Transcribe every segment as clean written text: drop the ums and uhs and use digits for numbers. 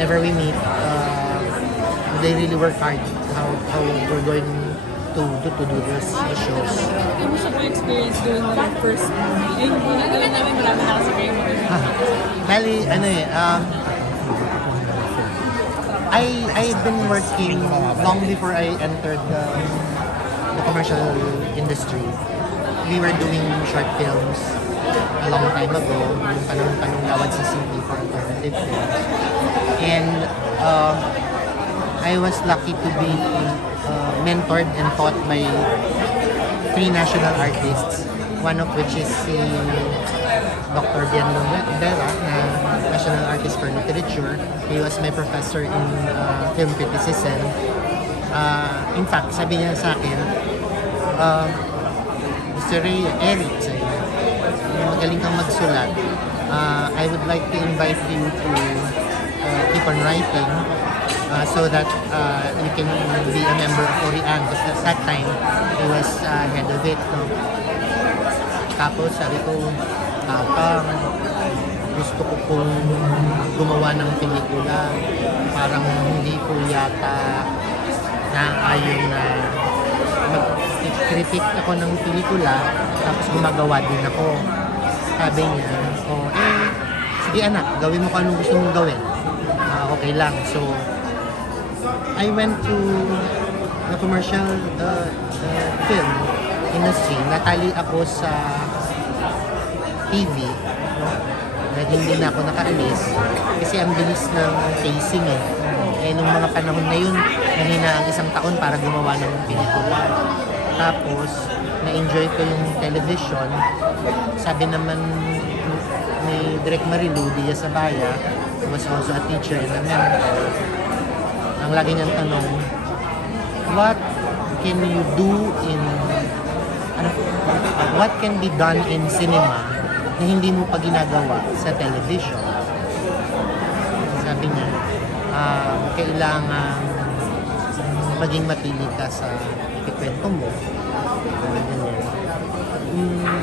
whenever we meet, they really work hard how we're going to do this the shows. Kamusta po yung experience doing the first movie? Yung alam namin marami na kasi kayo Bali, I've been working long before I entered the commercial industry. We were doing short films a long time ago, yung panong gawad sa city for alternative films. And I was lucky to be mentored and taught by 3 national artists, one of which is si Dr. Vera, na National Artist for Literature. He was my professor in film criticism. In fact, sabi niya sa akin, Mr. Reyes, magaling kang magsulat. I would like to invite you to keep on writing so that you can be a member of Orian. Because at that time, he was head of it. No? Tapos sabi ko, gusto ko pong gumawa ng pelikula. Parang hindi ko yata naayon na mag-critic ako ng pelikula tapos gumagawa din ako. Sabi niya, sige anak, gawin mo kung anong gusto mong gawin. Okay lang. So, I went to the commercial film industry. Natali ako sa TV. Hindi na ako nakaalis kasi ang bilis ng pacing eh. Nung mga panahon na yun, mahina ang 1 taon para gumawa ng pelikula. Tapos, na-enjoy ko yung television. Sabi naman ni Direk Marilu Diaz Sabaya, who was also a teacher and a mentor, ang lagi niyang tanong, what can you do in, what can be done in cinema na hindi mo pa ginagawa sa television? Sabi niya, kailangan maging matili ka sa ikikwento mo.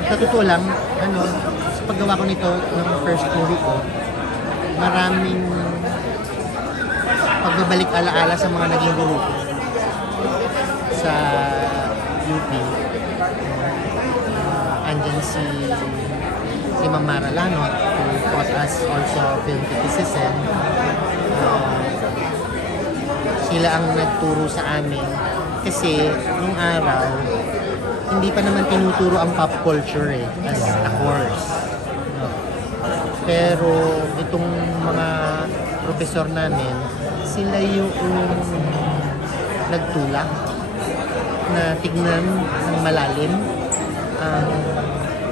Sa totoo lang, sa paggawa ko nito ng first movie ko, maraming pagbabalik alaala sa mga naging guru ko sa UP. Andyan si Ma'am Mara Lanot, who taught us also film criticism. Sila ang nagturo sa amin kasi nung araw hindi pa naman tinuturo ang pop culture as a course. Pero itong mga profesor namin, sila yung nagtulak na tignan ng malalim ang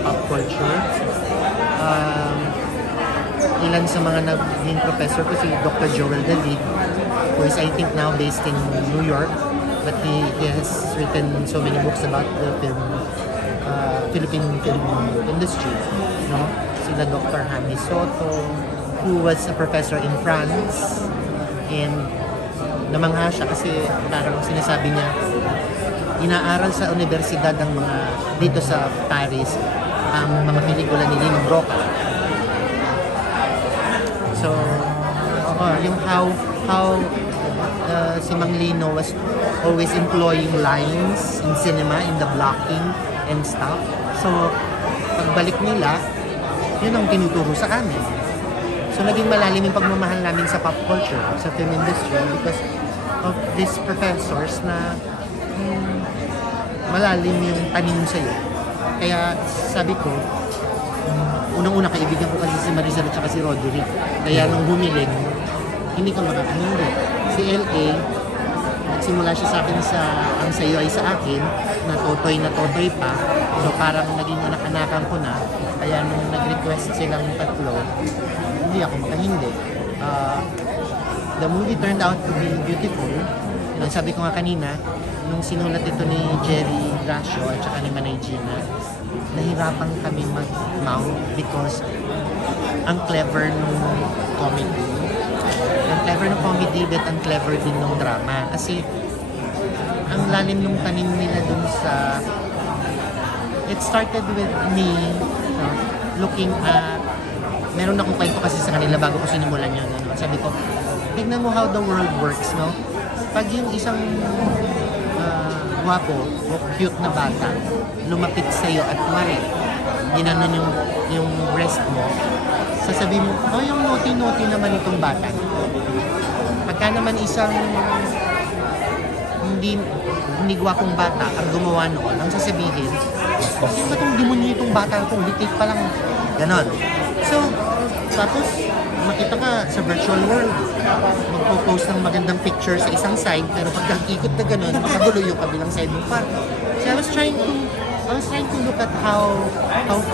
pop culture. Ilan sa mga naging professor ko si Dr. Joel David, who is I think now based in New York, but he has written so many books about the Philippine film industry. No? Sila Dr. Jaime Soto, who was a professor in France, and namangha siya kasi parang sinasabi niya, inaaral sa universidad ng mga dito sa Paris ang mga pelikula ni Lino Broca. So, yung how si Mang Lino was always employing lines in cinema, in the blocking and stuff. So, pagbalik nila, yun ang tinuturo sa amin. So, naging malalim yung pagmamahal namin sa pop culture, sa film industry, because of these professors na malalim yung tanim sa'yo. Kaya, sabi ko, unang-una kaibigan ko kasi si Maricel at saka si Roderick. Kaya nung humiling, hindi ko makakahindi. Si L.A., nagsimula siya sa akin sa ang sayo ay sa akin, na totoy pa. So parang naging anak-anakan ko na. Kaya nung nag-request silang tatlo, hindi ako makahindi. The movie turned out to be beautiful. Yung sabi ko nga kanina, nung sinulat ito ni Jerry Gracio at saka ni Manay Gina, nahirapan kami mag-mount because ang clever nung comedy. Ang clever ng comedy but ang clever din ng drama. Kasi ang lalim ng tanim nila dun sa... It started with me looking at... Meron akong kwento kasi sa kanila bago ko sinimulan yun. Sabi ko, tignan mo how the world works, no? Pag yung isang guwapo o cute na bata lumapit sa'yo at mare, ginanon yung breast mo, sasabihin mo, oh, yung naughty-naughty naman itong bata. Pagka naman isang hindi gwapong bata ang gumawa noon, ang sasabihin, ba itong demonyo itong bata itong litik pa lang, ganon. So, tapos, makita ka sa virtual world, magpo-post ng magandang picture sa isang side, pero pag ikot na ganon, makagulo yung kabilang side ng park. So, I was trying to look at how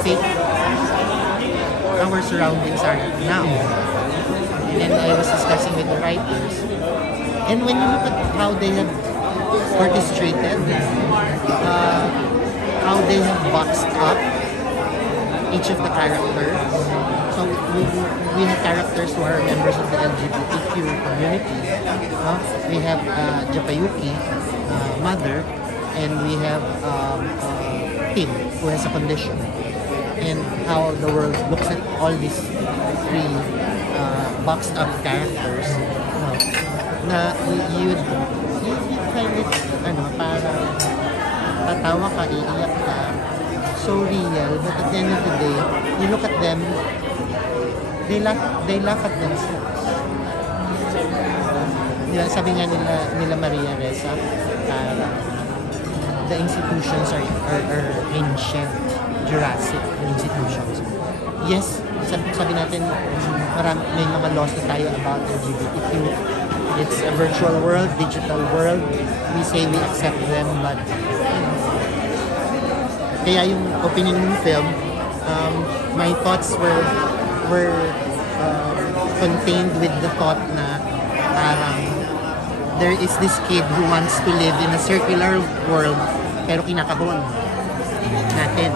fake our surroundings are now. And then I was discussing with the writers. And when you look at how they have orchestrated, how they have boxed up each of the characters. So we have characters who are members of the LGBTQ community. We have Japayuki, mother, and we have Tim, who has a condition. And how the world looks at all these three boxed up characters, na you'd find it, parang tatawa ka, iiyak ka, so real, but at the end of the day, you look at them, they laugh at themselves. Diba, sabi nga nila Maria Ressa, the institutions are ancient, Jurassic institutions. Yes, sabi natin, may mga laws na tayo about LGBTQ. It's a virtual world, digital world. We say we accept them, but kaya yung opinion ng film, my thoughts were contained with the thought na parang there is this kid who wants to live in a circular world, pero kinakabahan natin.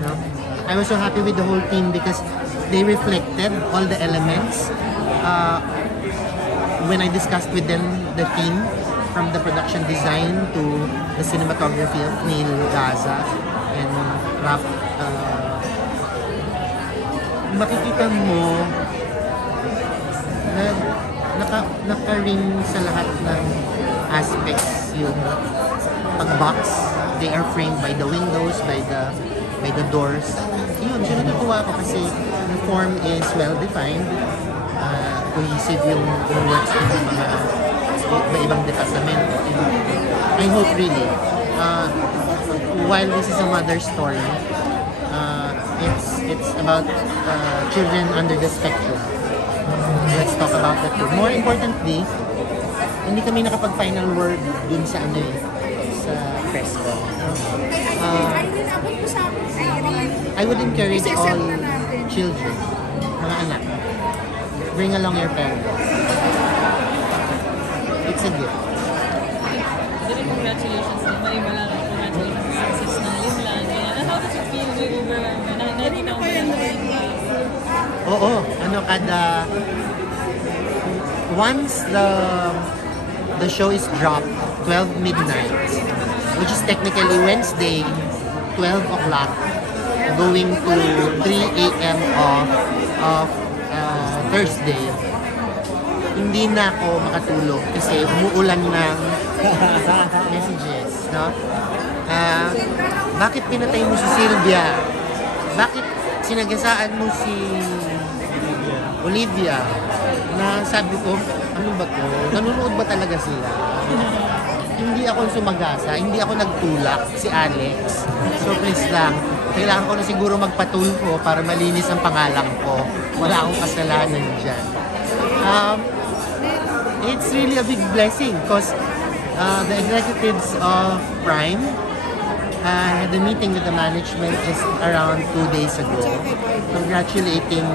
No? I was so happy with the whole team because they reflected all the elements. When I discussed with them the theme, from the production design to the cinematography of Neil Gaza and Raf, makikita mo na naka-ring sa lahat ng aspects yung pag-box. They are framed by the windows, by the doors. Yun, so natutuwa ako kasi the form is well-defined, cohesive yung works ng mga ibang departamento. And I hope really, while this is a mother's story, it's about children under the spectrum. Let's talk about that too. More importantly, hindi kami nakapag-final word dun sa sa press ko. I would encourage all children, mga anak, bring along your parents. It's a gift. Congratulations. Iba lang. Congratulations sa success ng LINLANG. How does it feel to overwhelm? Narinaw mo lang Oo, once the show is dropped 12 midnight, which is technically Wednesday 12 o'clock going to 3 a.m. of Thursday, hindi na ako makatulog kasi umuulan ng messages, no? Bakit pinatay mo si Sylvia? Bakit sinagasaan mo si Olivia? Na sabi ko, ano ba to? Nanonood ba talaga sila? Hindi ako sumagasa, hindi ako nagtulak, si Alex. So please lang, kailangan ko na siguro magpatulfo para malinis ang pangalan ko. Wala akong kasalanan dyan. It's really a big blessing because the executives of Prime had a meeting with the management just around 2 days ago, congratulating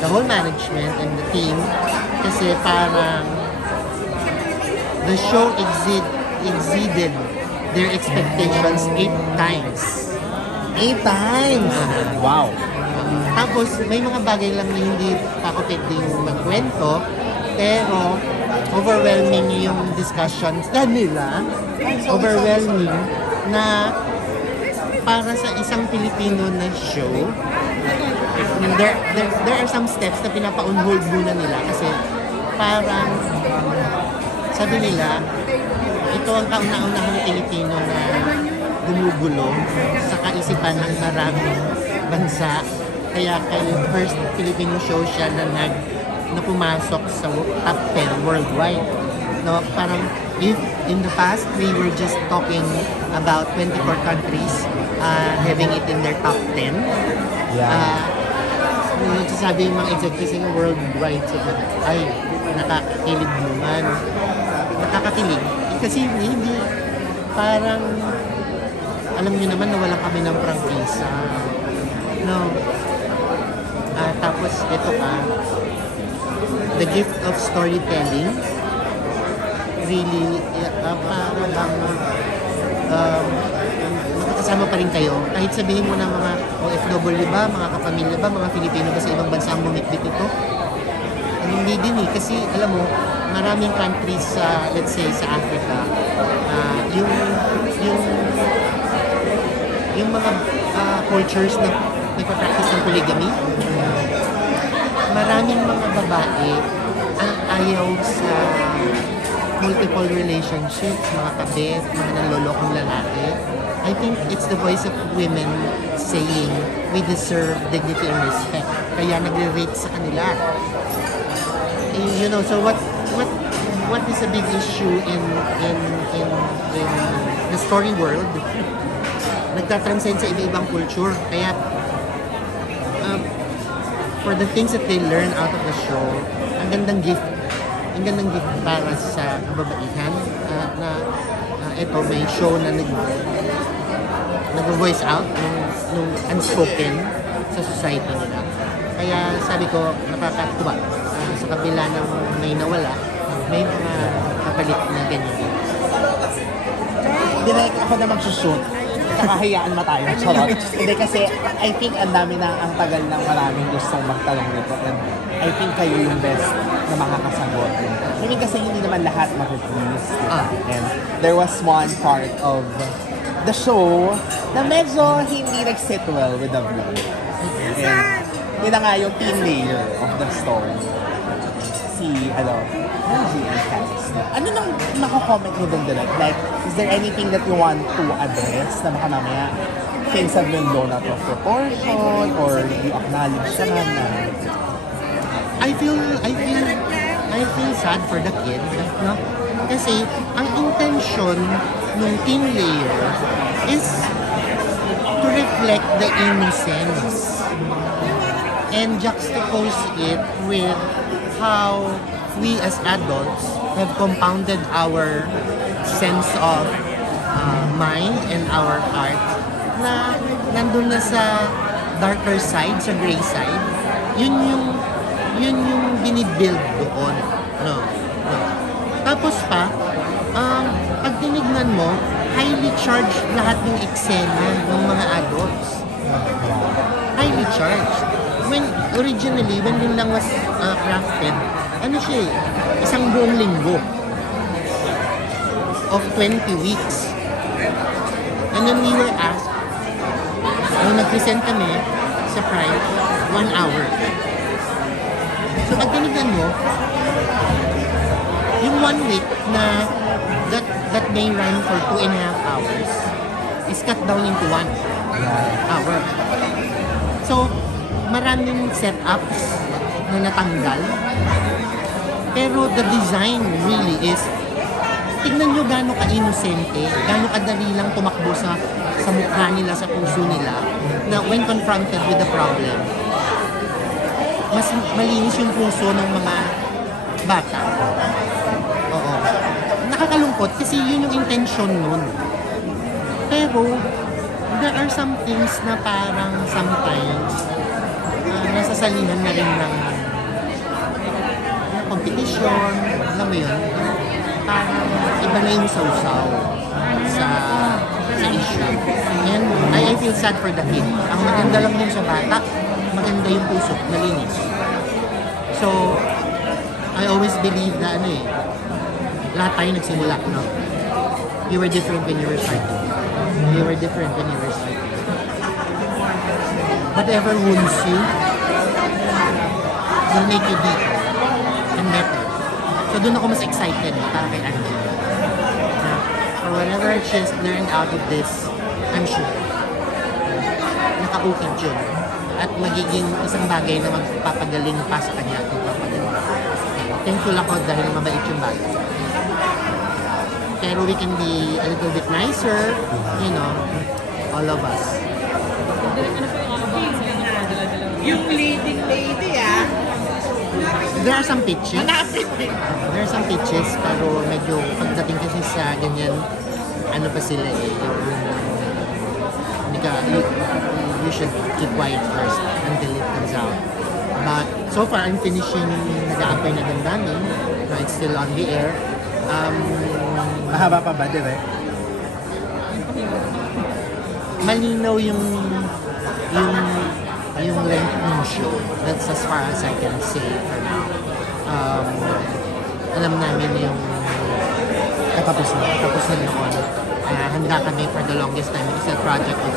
the whole management and the team kasi parang the show exceeded their expectations 8 times. 8 times! Wow! Tapos may mga bagay lang na hindi pa ako pwedeng magkwento, pero overwhelming yung discussions nila, overwhelming na para sa isang Pilipino na show, there are some steps na pinapa-on hold muna nila kasi parang sabi nila, ito ang kauna-unahang Pilipino na gumugulo sa kaisipan ng maraming bansa. Kaya first Filipino show siya na pumasok sa top 10 worldwide. No, parang if in the past we were just talking about 24 countries having it in their top 10. Nagsasabi yung mga executives ng worldwide, ay, nakakakilig naman. Nakakakilig. Kasi hindi, parang, alam niyo naman na wala kami ng prangkisa. No. Tapos, ito the gift of storytelling. Really, parang makakasama pa rin kayo. Kahit sabihin mo na mga OFW ba, mga kapamilya ba, mga Pilipino ba sa ibang bansa ang bumikbit ito? Hindi din kasi alam mo, maraming countries sa, let's say, sa Africa, yung mga cultures na nagpa-practice ng polygamy, maraming mga babae ang ayaw sa multiple relationships, mga kabet, mga nanlolokong lalaki. I think it's the voice of women saying we deserve dignity and respect. Kaya nagre-rate sa kanila. You know, so what is a big issue in the story world? Nagtatranscend sa iba-ibang culture. Kaya for the things that they learn out of the show, ang gandang gift para sa kababaihan na ito may show na nag-voice out nung unspoken sa society nila. Kaya sabi ko, nakakatuwa. Sa kabila ng may nawala, may mga kapalit na ganyan. Direk, ako na magsushoot. Kakahayaan ba tayo? Charot. Hindi kasi, I think ang dami na, ang tagal ng maraming gustong magtanong nito. And I think kayo yung best na makakasagot. I mean kasi hindi naman lahat mag-release. And there was one part of the show na medyo hindi nag-sit well with the vlog. And yun na nga yung team layer of the story. Si, Anji and Kice. Ano nang mako-comment mo dun direct? Like, is there anything that you want to address na baka mamaya things have been blown out of proportion or you acknowledge naman na I feel sad for the kid, no? Kasi ang intention ng team layer is to reflect the innocence and juxtapose it with how we as adults have compounded our sense of mind and our heart na nandun na sa darker side, sa gray side. Yun yung binibuild doon. No. Tapos pa, pag tinignan mo, highly charged lahat ng eksena ng mga adults. Highly charged. When LINLANG was crafted, siya isang buong linggo of 20 weeks. And then we were asked, nung nag-present kami sa Pride, 1 hour. So pag tinignan mo, yung 1 week na that may run for 2.5 hours is cut down into 1 hour. So, maraming setups na natanggal. Pero the design really is, tignan nyo gano'ng ka-inosente, gano'ng kadali lang tumakbo sa mukha nila, sa puso nila, na when confronted with the problem, mas malinis yung puso ng mga bata. Oo. Nakakalungkot kasi yun yung intention nun. Pero, there are some things na parang sometimes nasasalihan na rin ng competition, alam mo yun, parang iba na yung sausaw sa issue. And I feel sad for the kid. Ang maganda lang dun sa bata, maganda yung puso, malinis. So, I always believe na lahat tayo nagsimula, no? You were different when you were starting. You were different when you were starting. Whatever wounds you will make you deeper and better. So doon ako mas excited para kay Anji. For whatever she's learned out of this, I'm sure nakaukit yun. At magiging isang bagay na magpapagaling pa sa kanya at magpapagaling. Thankful ako dahil mabait yung bagay. Pero we can be a little bit nicer, you know, all of us. Direk, ano po yung aabangan sa inyo po? Dala-dala. Yung leading lady, There are some pitches. Hanapin mo. There are some pitches, pero medyo pagdating kasi sa ganyan, ano pa sila hindi ka, you should keep quiet first until it comes out. But so far, I'm finishing nag-aapoy na Damdamin. It's still on the air. Mahaba pa ba, Direk? Malinaw yung length ng show. That's as far as I can say for now. Alam namin yung tapos na noon. Handa kami for the longest time because that project was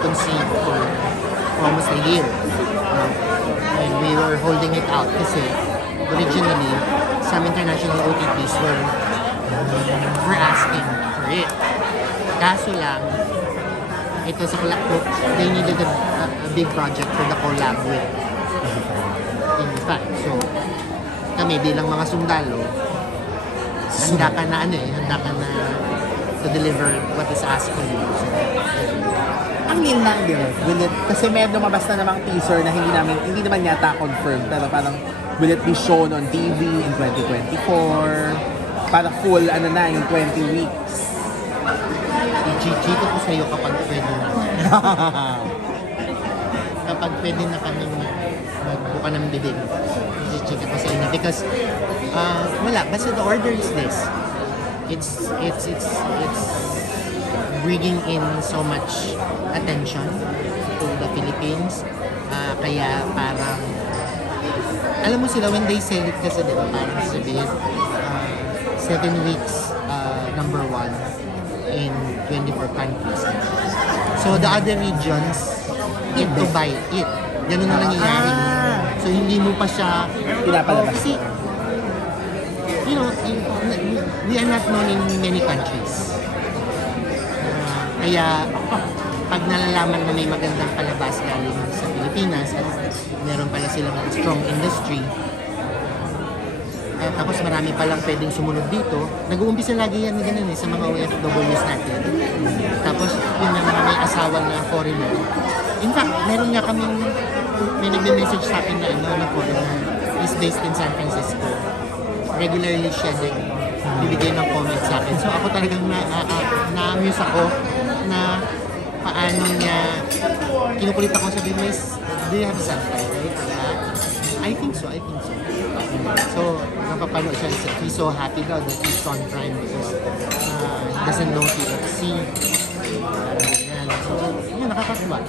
conceived for almost a year. And we were holding it out kasi originally some international OTTs were asking for it. Kaso lang, ito sa collab, they needed a big project for the collab with in fact. So, kami bilang mga sundalo, handa ka na to deliver what is asked for you. So, Ang LINLANG, Direk, will it, kasi may lumabas na namang teaser na hindi naman yata confirmed, pero parang will it be shown on TV in 2024? Para full, in 20 weeks. i-chito ko sa'yo kapag pwede na. Kapag pwede na kaming magbuka ng bibig, i-chito ko sa inyo. Because, wala. Basta the order is this. It's bringing in so much attention to the Philippines. Kaya parang, alam mo sila, when they sell it kasi, diba, parang sabihin, 7 weeks, number 1 in 24 countries. So the other regions need to buy it. Ganun na nangyayari. So hindi mo pa siya Pinapalabas. kasi you know, we are not known in many countries. Kaya pag nalalaman na may magandang palabas galing sa Pilipinas at meron pala silang strong industry, tapos marami palang pwedeng sumunod dito. Nag-uumpisa lagi yan ganun sa mga OFWs natin. Tapos yung mga may asawa na foreigner. In fact, meron nga kaming, may nagme-message sa akin na foreigner. He's based in San Francisco. Regularly siya bibigay ng comments sa akin. So ako talagang na-amuse ako na paano niya, kinukulit ako sabi, do you have subtitles? I think so. So, napapanood siya. He's so happy daw that he's on Prime because he doesn't know TFC. So, yun, nakakatuwa.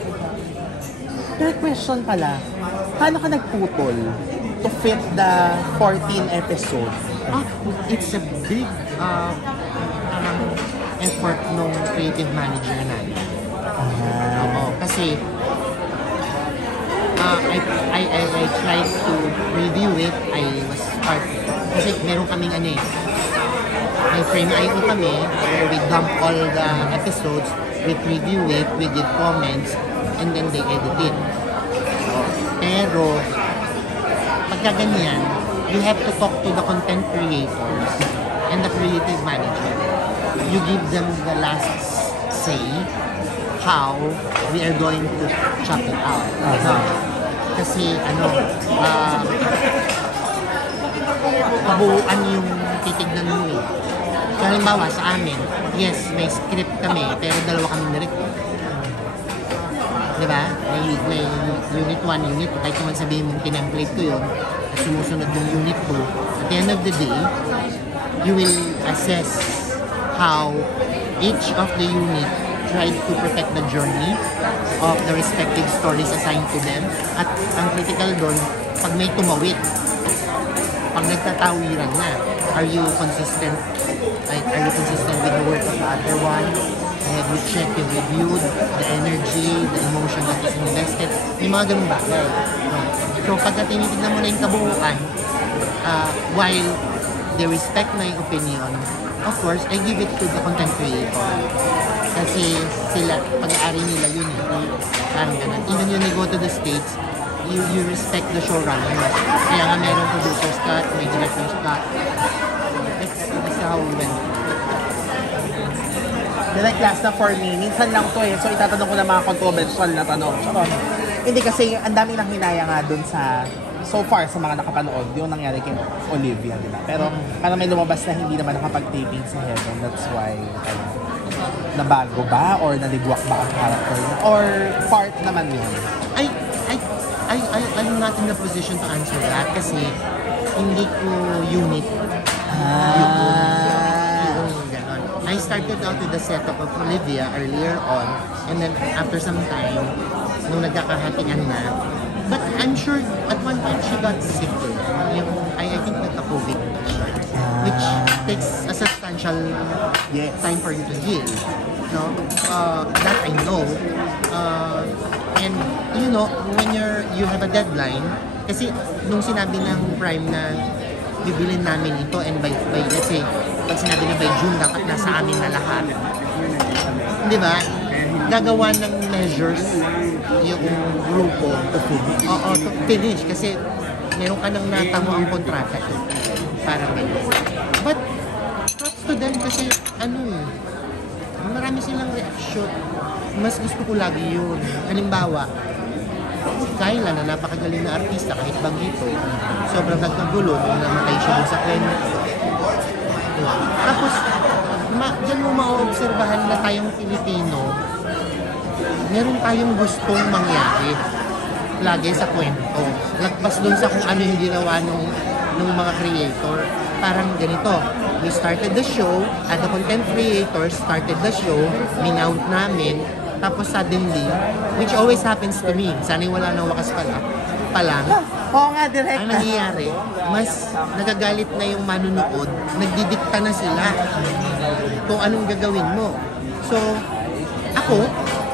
Third question pala, paano ka nagputol to fit the 14 episodes? It's a big effort ng creative manager natin. Oo, kasi I tried to review it. I was part kasi meron kaming may frame IO kami where we dump all the episodes, we preview it, we give comments, and then they edit it. Pero pagka ganyan, you have to talk to the content creators and the creative manager. You give them the last say how we are going to chop it out. Kasi kabuuan yung titignan mo eh. So, halimbawa sa amin, yes, may script kami, pero dalawa kami director. Diba? May unit 1, unit 2, kahit naman sabihin mong tinemplate ko yun, at sumusunod yung unit 2, at the end of the day, you will assess how each of the unit tried to protect the journey of the respective stories assigned to them. At ang critical doon, pag may tumawid, pag nagtatawiran na, are you consistent? Like, are you consistent with the work of the other one? Have you checked, you reviewed the energy, the emotion that is invested? May mga ganun bagay. So, pagka tinitignan mo na yung kabuuan, while they respect my opinion, of course, I give it to the content creator. Kasi sila, pag-aari nila yun eh. Parang ganun. Even when you go to the States, you respect the showrunner. Kaya nga merong producer's cut, may director's cut. That's how we went. Direct last na for me, minsan lang to eh. So itatanong ko na mga controversial na tanong. Charot. Hindi kasi ang dami nang hinaya nga dun sa so far sa mga nakapanood yung nangyari kay Olivia, di ba? Pero parang may lumabas na hindi naman nakapag-taping sa Heaven. That's why nabago ba or naligwak ba ang character niya? Or part naman yun? I'm not in the position to answer that kasi hindi ko unit yung ganon. I started out with the setup of Olivia earlier on, and then after some time, nung nagkakahatingan na, but I'm sure at one point she got sick eh. I think nagka-COVID siya, which takes a substantial time for you to heal. No? That I know. And you know, when you have a deadline, kasi nung sinabi ng Prime na bibilin namin ito and by let's say, pag sinabi na by June dapat nasa amin na lahat. Di ba? Gagawa ng measures yung grupo to finish kasi meron ka nang natamo ang kontrata eh. Parang ganyan. But props to them kasi marami silang reaction. Mas gusto ko lagi yun. Halimbawa, Kyla na napakagaling na artista kahit bagito, sobrang nagkagulo nung namatay siya dun sa kwento. Diba? Tapos, dyan mo maobserbahan na tayong Pilipino, meron tayong gustong mangyari lagi sa kwento. Lagpas dun sa kung ano yung ginawa nung mga creator. Parang ganito, we started the show, at the content creators started the show, minout namin, tapos suddenly, which always happens to me, sana'y wala nang wakas pa lang, Oo nga, direct. ang nangyayari, mas nagagalit na yung manunood, nagdidikta na sila kung anong gagawin mo. So, ako,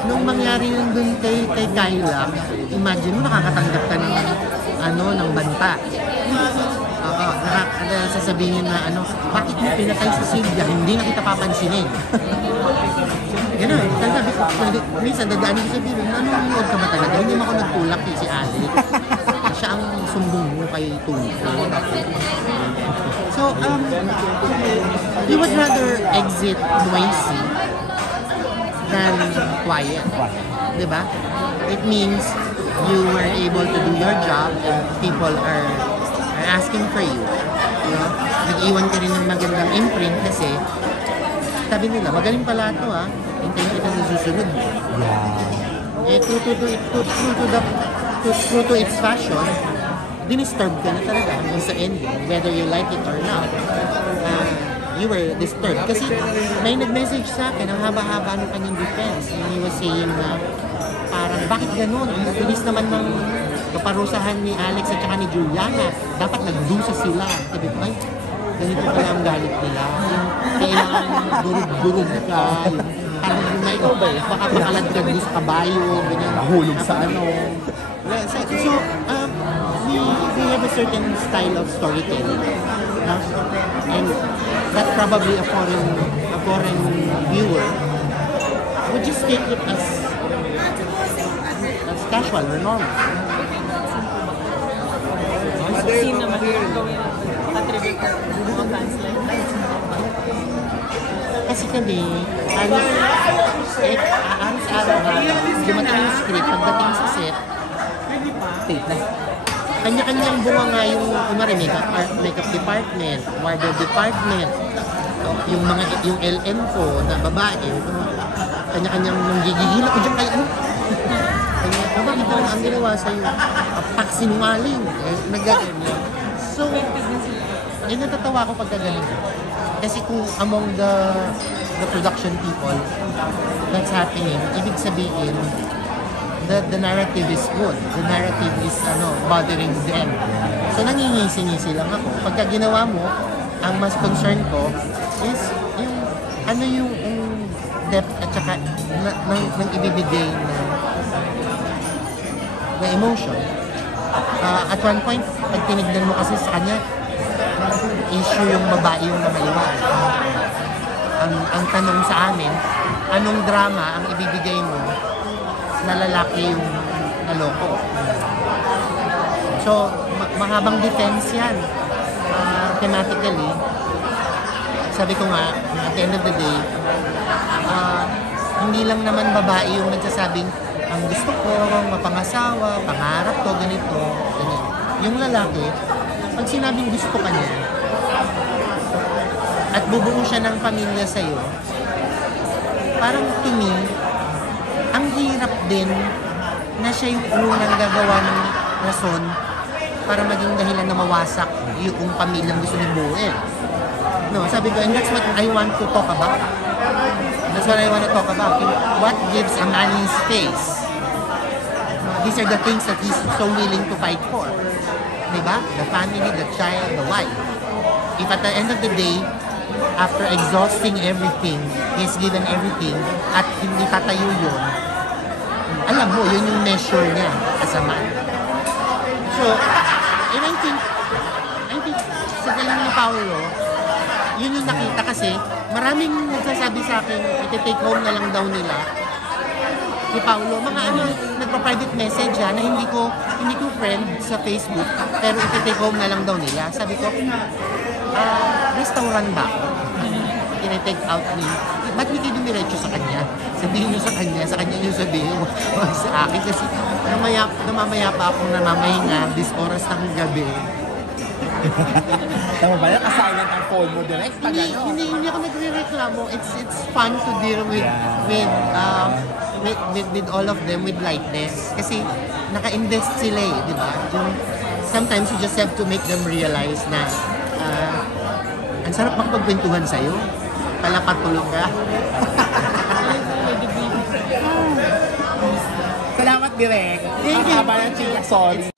nung mangyari yun dun kay Kyla, imagine mo nakakatanggap ka ng banta. Sasabihin na bakit mo pinatay si Sylvia? Hindi na kita papansinin. Gano'n. Sabi ko, minsan dadaanin ko sabihin, nanonood ka ba talaga? Hindi mo ako nagtulak si Alex. Siya ang sumbong mo kay Tulfo. So, you would rather exit noisy than quiet. Diba? It means you were able to do your job and people are asking for you. You know? Nag-iwan ka rin ng magandang imprint kasi sabi nila, magaling pala ito hintayin kita sa susunod. Eh, true to its fashion, dinisturb ka na talaga hanggang sa ending, whether you like it or not. You were disturbed. Kasi may nag-message sa akin, ang haba-haba ng kanyang defense. And he was saying na, parang, bakit ganun? Ang bilis naman ng kaparusahan ni Alex at saka ni Juliana. Dapat nagdusa sila. Sabi ko, ay, ganito pala ang galit nila. Yung kailangan durug-durug ka. Parang baka makalad ka doon sa kabayo. Nahulog sa So, we have a certain style of storytelling. And that probably a foreign viewer would just take it as casual or normal. Scene naman yung gawin attribute mo fans like that. Kasi kami, araw-araw, dumating yung script, pagdating sa set, take na. Kanya-kanyang bunga nga yung makeup department, wardrobe department, yung LM ko na babae, kanya-kanyang nung gigigil ako dyan kayo, bakit daw ang ginawa sa'yo? Paksinungaling. Nagagaling. So, natatawa ko pagka ganun. Kasi kung among the production people that's happening, ibig sabihin, the narrative is good. The narrative is bothering them. So nangingisi-ngisi lang ako. Pagka ginawa mo, ang mas concern ko is yung depth at saka nang ibibigay na emotion. At one point, pag tinignan mo kasi sa kanya, issue yung babae yung namaliwan. Ang tanong sa amin, anong drama ang ibibigay mo na lalaki yung naloko? So, mahabang defense yan. Thematically, sabi ko nga, at the end of the day, hindi lang naman babae yung nagsasabing, ang gusto ko, mapangasawa, pangarap ko, ganito, ganyan. Yung lalaki, pag sinabing gusto ka niya, at bubuo siya ng pamilya sa'yo, parang to me, ang hirap din na siya yung unang gagawa ng rason para maging dahilan na mawasak yung pamilyang gusto niyang buuin. No, sabi ko, and that's what I want to talk about. That's what I want to talk about. What gives a man his face? These are the things that he's so willing to fight for. Diba? The family, the child, the wife. If at the end of the day, after exhausting everything, he's given everything, at hindi tatayo yun, alam mo, yun yung measure niya as a man. So, and I think sa galing ni Paolo, yun yung nakita kasi maraming nagsasabi sa akin, iti-take home na lang daw nila ni Paolo. Mga nagpa-private message na hindi ko friend sa Facebook, pero iti-take home na lang daw nila. Sabi ko, restaurant ba ako? Iti-take out ni, ba't hindi kayo dumiretso sa kanya? Sabihin nyo sa kanya nyo sabihin sa akin kasi namamaya pa akong namamahinga this oras ng gabi. Tama ba yan? Assignment ang phone mo direct? Hindi ako nagre-reklamo. It's fun to deal with all of them with lightness. Kasi naka-invest sila di ba? Sometimes you just have to make them realize na ang sarap makapagkwentuhan sa'yo. Palapatulog ka. Salamat direct. Ang haba ng chika, sorry.